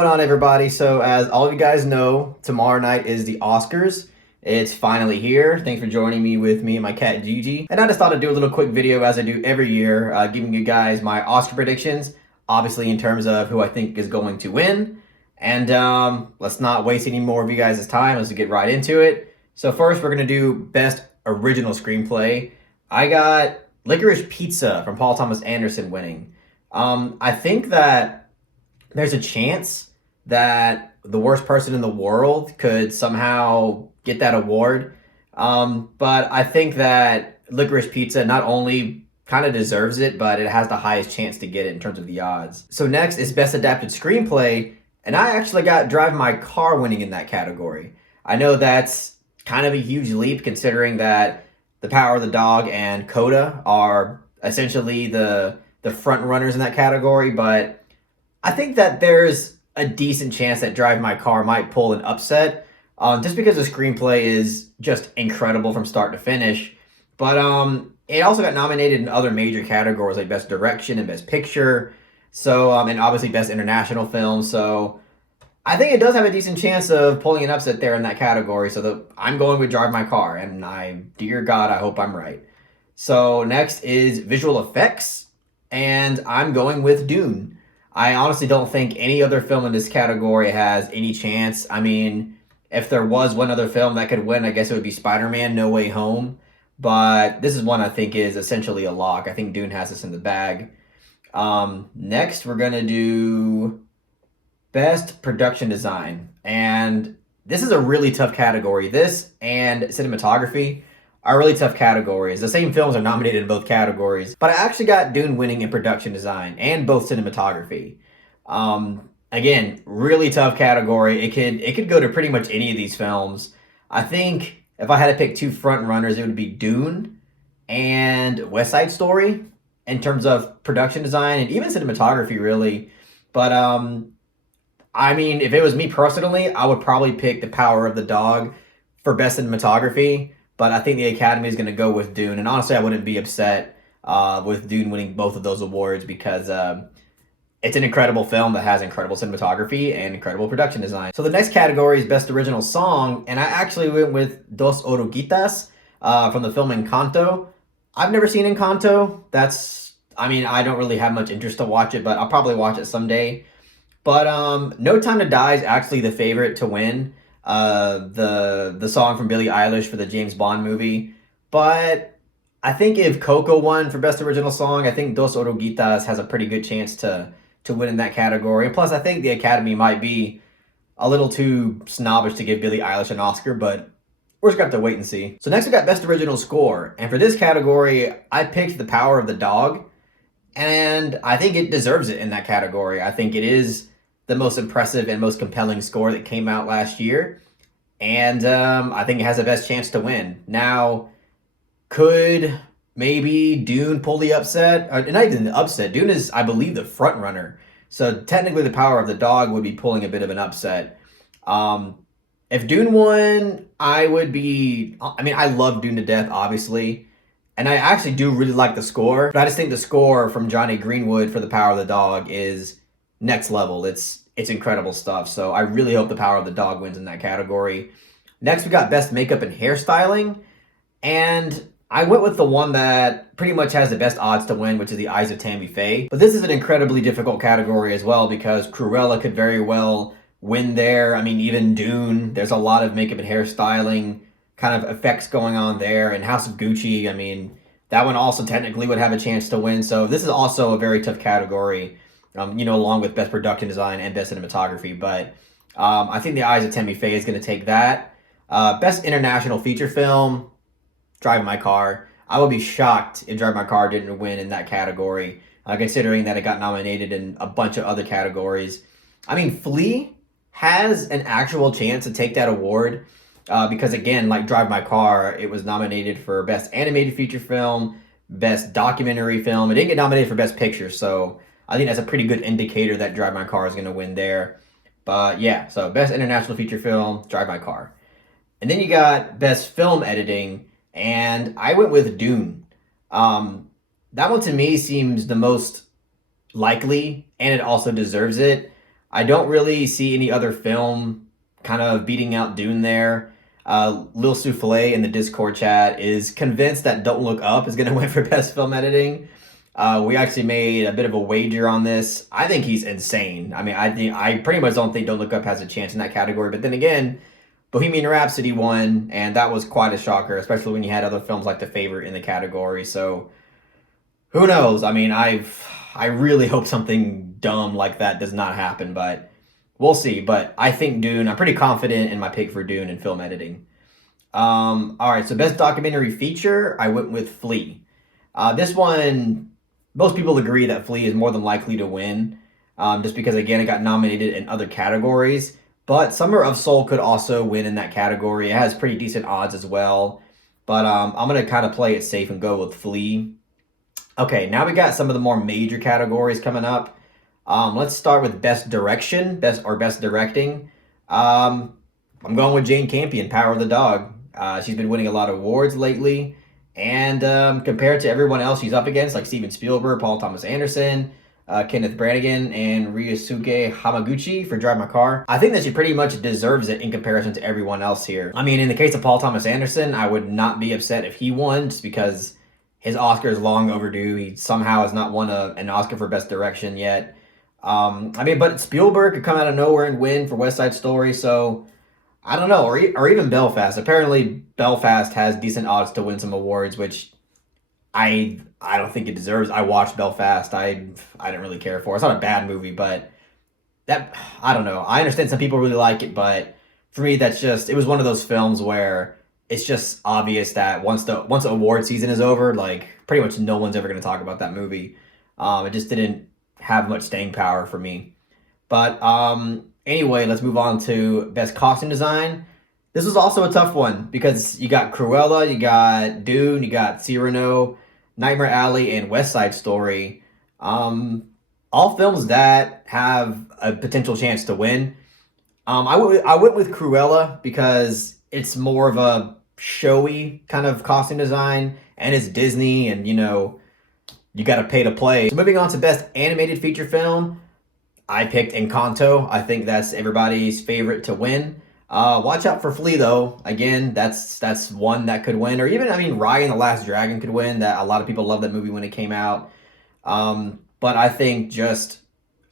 going on, everybody? So as all of you guys know, tomorrow night is the Oscars. It's finally here. Thanks for joining me with me and my cat Gigi. And I just thought I'd do a little quick video as I do every year, giving you guys my Oscar predictions, obviously in terms of who I think is going to win. And let's not waste any more of you guys' time. Let's get right into it. So first, we're gonna do Best Original Screenplay. I got Licorice Pizza from Paul Thomas Anderson winning. I think that there's a chance that the worst person in the world could somehow get that award. But I think that Licorice Pizza not only kind of deserves it, but it has the highest chance to get it in terms of the odds. So next is Best Adapted Screenplay, and I actually got Drive My Car winning in that category. I know that's kind of a huge leap considering that The Power of the Dog and Coda are essentially the front runners in that category, but I think that there's a decent chance that Drive My Car might pull an upset, just because the screenplay is just incredible from start to finish. But it also got nominated in other major categories like Best Direction and Best Picture, so and obviously Best International Film. So I think it does have a decent chance of pulling an upset there in that category. So I'm going with Drive My Car, and dear God, I hope I'm right. So next is Visual Effects, and I'm going with Dune. I honestly don't think any other film in this category has any chance. I mean, if there was one other film that could win, I guess it would be Spider-Man No Way Home. But this is one I think is essentially a lock. I think Dune has this in the bag. Next, we're going to do Best Production Design. And this is a really tough category. This and cinematography are really tough categories. The same films are nominated in both categories, but I actually got Dune winning in production design and both cinematography. Again, really tough category. It could go to pretty much any of these films. I think if I had to pick two front runners, it would be Dune and West Side Story in terms of production design and even cinematography, really. But I mean, if it was me personally, I would probably pick The Power of the Dog for best cinematography. But I think the Academy is going to go with Dune. And honestly, I wouldn't be upset with Dune winning both of those awards because it's an incredible film that has incredible cinematography and incredible production design. So the next category is Best Original Song. And I actually went with Dos Oruguitas from the film Encanto. I've never seen Encanto. I don't really have much interest to watch it, but I'll probably watch it someday. But No Time to Die is actually the favorite to win. The song from Billie Eilish for the James Bond movie. But I think if Coco won for Best Original Song, I think Dos Oruguitas has a pretty good chance to win in that category. And plus, I think the Academy might be a little too snobbish to give Billie Eilish an Oscar, but we're just going to have to wait and see. So next we got Best Original Score. And for this category, I picked The Power of the Dog. And I think it deserves it in that category. I think it is the most impressive and most compelling score that came out last year. And I think it has the best chance to win. Now, could maybe Dune pull the upset? Not even the upset. Dune is, I believe, the front runner. So technically The Power of the Dog would be pulling a bit of an upset. If Dune won, I love Dune to death, obviously. And I actually do really like the score. But I just think the score from Johnny Greenwood for The Power of the Dog is next level. It's incredible stuff. So I really hope The Power of the Dog wins in that category. Next, we got Best Makeup and Hairstyling. And I went with the one that pretty much has the best odds to win, which is The Eyes of Tammy Faye. But this is an incredibly difficult category as well because Cruella could very well win there. I mean, even Dune, there's a lot of makeup and hairstyling kind of effects going on there. And House of Gucci, I mean, that one also technically would have a chance to win. So this is also a very tough category. Along with Best Production Design and Best Cinematography. But I think The Eyes of Tammy Faye is going to take that. Best International Feature Film, Drive My Car. I would be shocked if Drive My Car didn't win in that category, considering that it got nominated in a bunch of other categories. I mean, Flea has an actual chance to take that award because, again, like Drive My Car, it was nominated for Best Animated Feature Film, Best Documentary Film. It didn't get nominated for Best Picture, so I think that's a pretty good indicator that Drive My Car is going to win there. But yeah, so Best International Feature Film, Drive My Car. And then you got Best Film Editing, and I went with Dune. That one to me seems the most likely, and it also deserves it. I don't really see any other film kind of beating out Dune there. Lil Souffle in the Discord chat is convinced that Don't Look Up is going to win for Best Film Editing. We actually made a bit of a wager on this. I think he's insane. I mean, I pretty much don't think Don't Look Up has a chance in that category. But then again, Bohemian Rhapsody won, and that was quite a shocker, especially when you had other films like The Favorite in the category. So who knows? I mean, I really hope something dumb like that does not happen, but we'll see. But I think Dune. I'm pretty confident in my pick for Dune and film editing. All right, so best documentary feature, I went with Flea. This one, most people agree that Flea is more than likely to win, just because again it got nominated in other categories. But Summer of Soul could also win in that category. It has pretty decent odds as well. But I'm gonna kind of play it safe and go with Flea. Okay, now we got some of the more major categories coming up. Let's start with best direction, best directing. I'm going with Jane Campion, Power of the Dog. She's been winning a lot of awards lately, and compared to everyone else she's up against, like Steven Spielberg, Paul Thomas Anderson, Kenneth Branagh, and Ryusuke Hamaguchi for Drive My Car, I think that she pretty much deserves it in comparison to everyone else here. I mean, in the case of Paul Thomas Anderson, I would not be upset if he won, just because his Oscar is long overdue. He somehow has not won an Oscar for Best Direction yet. I mean, but Spielberg could come out of nowhere and win for West Side Story, so I don't know. Or even Belfast. Apparently, Belfast has decent odds to win some awards, which I don't think it deserves. I watched Belfast. I didn't really care for it. It's not a bad movie, but that, I don't know. I understand some people really like it, but for me, that's just, it was one of those films where it's just obvious that once the award season is over, like pretty much no one's ever going to talk about that movie. It just didn't have much staying power for me. But anyway, let's move on to best costume design. This was also a tough one because you got Cruella, you got Dune, you got Cyrano, Nightmare Alley, and West Side Story. All films that have a potential chance to win. I went with Cruella because it's more of a showy kind of costume design, and it's Disney, and you know, you got to pay to play. So moving on to best animated feature film, I picked Encanto. I think that's everybody's favorite to win. Watch out for Flea though. Again, that's one that could win, or even I mean, Raya and the Last Dragon could win. That a lot of people loved that movie when it came out. But I think just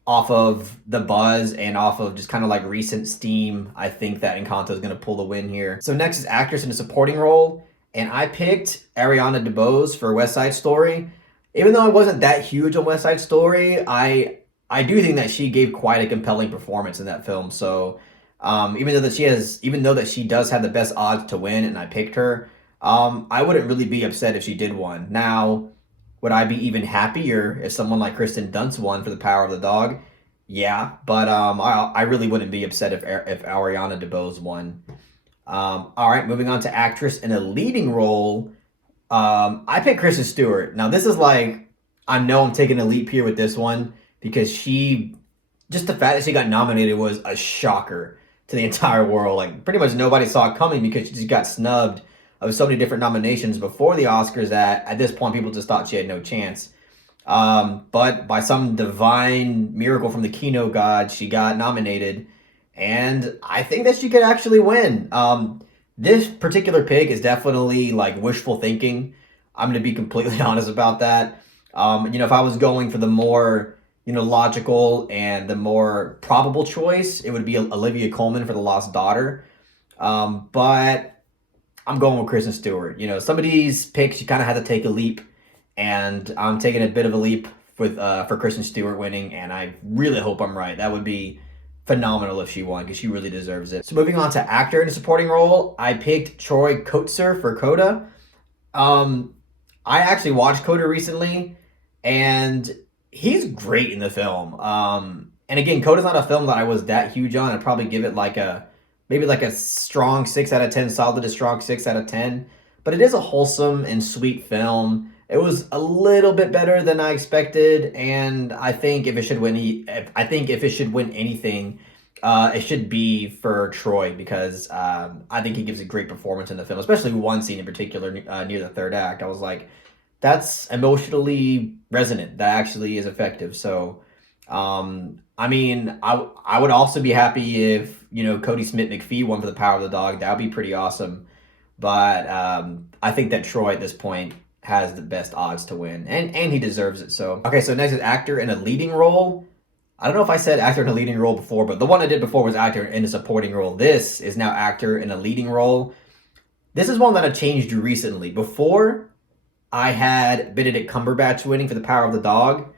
off of the buzz and off of just kind of like recent steam, I think that Encanto is going to pull the win here. So next is actress in a supporting role, and I picked Ariana DeBose for West Side Story. Even though I wasn't that huge on West Side Story, I do think that she gave quite a compelling performance in that film. So even though that she does have the best odds to win, and I picked her, I wouldn't really be upset if she did win. Now, would I be even happier if someone like Kristen Dunst won for The Power of the Dog? Yeah, but I really wouldn't be upset if Ariana DeBose won. All right, moving on to actress in a leading role. I picked Kristen Stewart. Now this is like, I know I'm taking a leap here with this one because just the fact that she got nominated was a shocker to the entire world. Like pretty much nobody saw it coming because she just got snubbed of so many different nominations before the Oscars that at this point people just thought she had no chance. But by some divine miracle from the Kino God, she got nominated, and I think that she could actually win. This particular pick is definitely like wishful thinking. I'm going to be completely honest about that. If I was going for the more, logical and the more probable choice, it would be Olivia Colman for The Lost Daughter. But I'm going with Kristen Stewart. Some of these picks you kind of have to take a leap, and I'm taking a bit of a leap with for Kristen Stewart winning, and I really hope I'm right. That would be phenomenal if she won because she really deserves it. So moving on to actor in a supporting role, I picked Troy Kotsur for Coda. I actually watched Coda recently, and he's great in the film. And again, Coda's not a film that I was that huge on. I'd probably give it maybe a strong 6 out of 10, solid to strong 6 out of 10. But it is a wholesome and sweet film. It was a little bit better than I expected, and I think if it should win, anything, it should be for Troy because I think he gives a great performance in the film, especially one scene in particular near the third act. I was like, that's emotionally resonant. That actually is effective. So I mean, I would also be happy if, you know, Cody Smith McPhee won for the Power of the Dog. That would be pretty awesome. But I think that Troy at this point has the best odds to win, and he deserves it. So okay, so next is actor in a leading role. I don't know if I said actor in a leading role before, but the one I did before was actor in a supporting role. This is now actor in a leading role. This is one that I changed recently. Before, I had Benedict Cumberbatch winning for the Power of the Dog,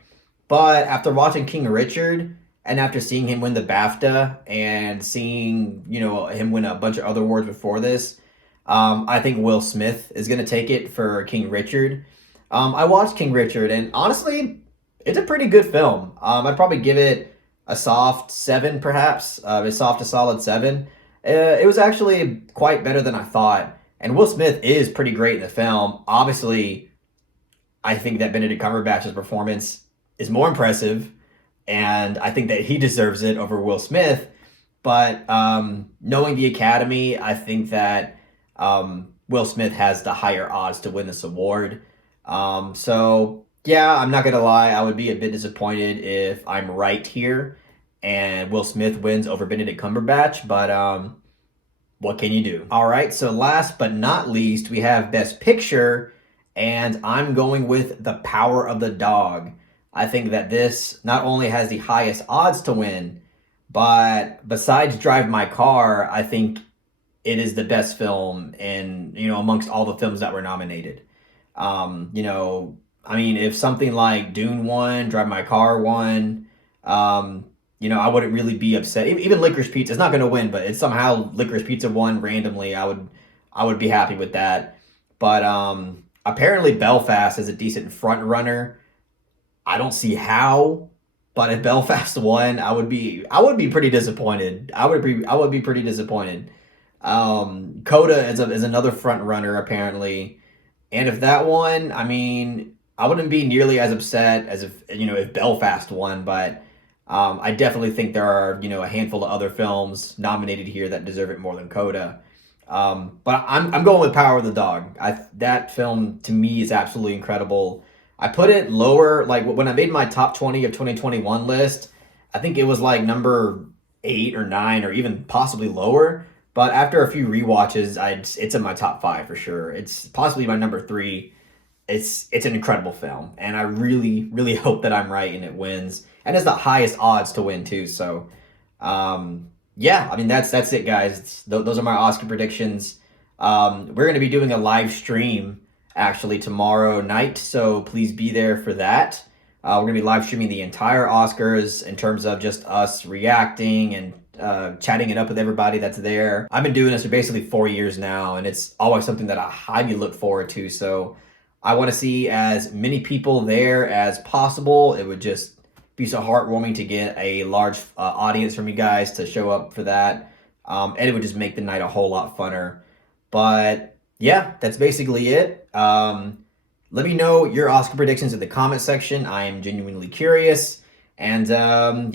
but after watching King Richard and after seeing him win the BAFTA and seeing, you know, him win a bunch of other awards before this, I think Will Smith is going to take it for King Richard. I watched King Richard, and honestly, it's a pretty good film. I'd probably give it a soft 7, perhaps, a soft to solid 7. It was actually quite better than I thought. And Will Smith is pretty great in the film. Obviously, I think that Benedict Cumberbatch's performance is more impressive, and I think that he deserves it over Will Smith. But knowing the Academy, I think that Will Smith has the higher odds to win this award. So, yeah, I'm not going to lie. I would be a bit disappointed if I'm right here and Will Smith wins over Benedict Cumberbatch. But what can you do? All right, so last but not least, we have Best Picture, and I'm going with The Power of the Dog. I think that this not only has the highest odds to win, but besides Drive My Car, I think it is the best film in, you know, amongst all the films that were nominated. You know, I mean, if something like Dune won, Drive My Car won, you know, I wouldn't really be upset. Even Licorice Pizza, it's not going to win, but it's somehow Licorice Pizza won randomly. I would be happy with that. But apparently Belfast is a decent front runner. I don't see how, but if Belfast won, I would be pretty disappointed. I would be pretty disappointed. Coda is another front runner apparently, and if that won, I mean, I wouldn't be nearly as upset as if, you know, if Belfast won, but I definitely think there are, you know, a handful of other films nominated here that deserve it more than Coda. But I'm going with Power of the Dog. That film to me is absolutely incredible. I put it lower, like when I made my top 20 of 2021 list, I think it was like number 8 or 9 or even possibly lower. But after a few rewatches, it's in my top 5 for sure. It's possibly my number 3. It's an incredible film, and I really, really hope that I'm right and it wins. And it's the highest odds to win too. So, yeah, I mean that's it, guys. Those are my Oscar predictions. We're going to be doing a live stream actually tomorrow night, so please be there for that. We're going to be live streaming the entire Oscars in terms of just us reacting and chatting it up with everybody that's there. I've been doing this for basically 4 years now, and it's always something that I highly look forward to. So I want to see as many people there as possible. It would just be so heartwarming to get a large audience from you guys to show up for that. And it would just make the night a whole lot funner. But yeah, that's basically it. Let me know your Oscar predictions in the comment section. I am genuinely curious. And,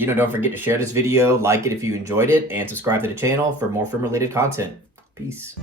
you know, don't forget to share this video, like it if you enjoyed it, and subscribe to the channel for more film-related content. Peace.